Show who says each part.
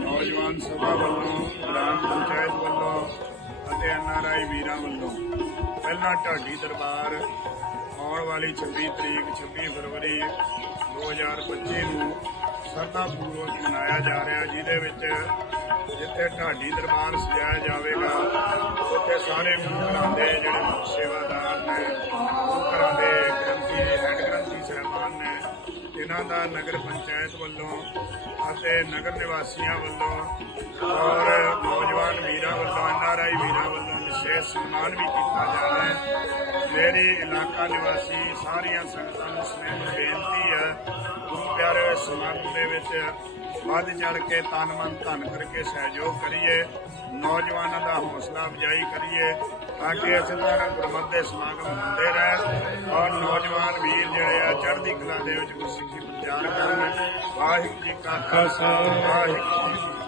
Speaker 1: ਨੌਜਵਾਨ ਸਭਾ ਵੱਲੋਂ ਗ੍ਰਾਮ ਪੰਚਾਇਤ ਵੱਲੋਂ ਅਤੇ ਐਨਆਰਆਈ ਵੀਰਾਂ ਵੱਲੋਂ ਪਹਿਲਾ ਢਾਡੀ ਦਰਬਾਰ ਆਉਣ ਵਾਲੀ 26 ਤਰੀਕ 26 ਫਰਵਰੀ 2025 ਨੂੰ ਸਰਦਾ ਪੂਰਵਕ ਮਨਾਇਆ ਜਾ ਰਿਹਾ, ਜਿਹਦੇ ਵਿੱਚ ਜਿੱਥੇ ਢਾਡੀ ਦਰਬਾਰ ਸਜਾਇਆ ਜਾਵੇਗਾ, ਉੱਥੇ ਸਾਰੇ ਘਰਾਂ ਦੇ ਜਿਹੜੇ ਮੁੱਖ ਸੇਵਾਦਾਰ ਨੇ ਘਰਾਂ ਦੇ ਗ੍ਰੰਥੀ, ਹੈਡ ਗ੍ਰੰਥੀ ਸਾਹਿਬਾਨ ਨੇ, ਇਹਨਾਂ ਦਾ ਨਗਰ ਪੰਚਾਇਤ ਵੱਲੋਂ ਅਤੇ ਨਗਰ ਨਿਵਾਸੀਆਂ ਵੱਲੋਂ ਔਰ ਨੌਜਵਾਨ ਵੀਰਾਂ ਵੱਲੋਂ ਐਨਆਰਆਈ ਵੀਰਾਂ ਵੱਲੋਂ ਵਿਸ਼ੇਸ਼ ਸਨਮਾਨ ਵੀ ਕੀਤਾ ਜਾਣਾ ਹੈ। ਮੇਰੀ ਇਲਾਕਾ ਨਿਵਾਸੀ ਸਾਰੀਆਂ ਸੰਗਤਾਂ ਨੂੰ ਸਮੇਤ ਬੇਨਤੀ ਹੈ, ਗੁਰੂ ਪਿਆਰੇ ਇਸ ਸਮਾਗਮ ਦੇ ਵਿੱਚ ਵੱਧ ਚੜ ਕੇ ਤਨ ਮਨ ਧਨ ਕਰਕੇ ਸਹਿਯੋਗ ਕਰੀਏ, ਨੌਜਵਾਨਾਂ ਦਾ ਹੌਸਲਾ ਅਫਜਾਈ ਕਰੀਏ ਤਾਂ ਕਿ ਇਸੇ ਤਰ੍ਹਾਂ ਗੁਰਮਤਿ ਦੇ ਸਮਾਗਮ ਹੁੰਦੇ ਰਹਿਣ ਔਰ ਨੌਜਵਾਨ ਵੀਰ ਜਿਹੜੇ ਆ, ਚੜ੍ਹਦੀ ਕਲਾ ਦੇ ਵਿੱਚ ਗੁਰਸਿੱਖੀ ਪ੍ਰਚਾਰ ਕਰਨ। ਵਾਹਿਗੁਰੂ ਜੀ ਕਾ ਖਾਲਸਾ, ਵਾਹਿਗੁਰੂ ਜੀ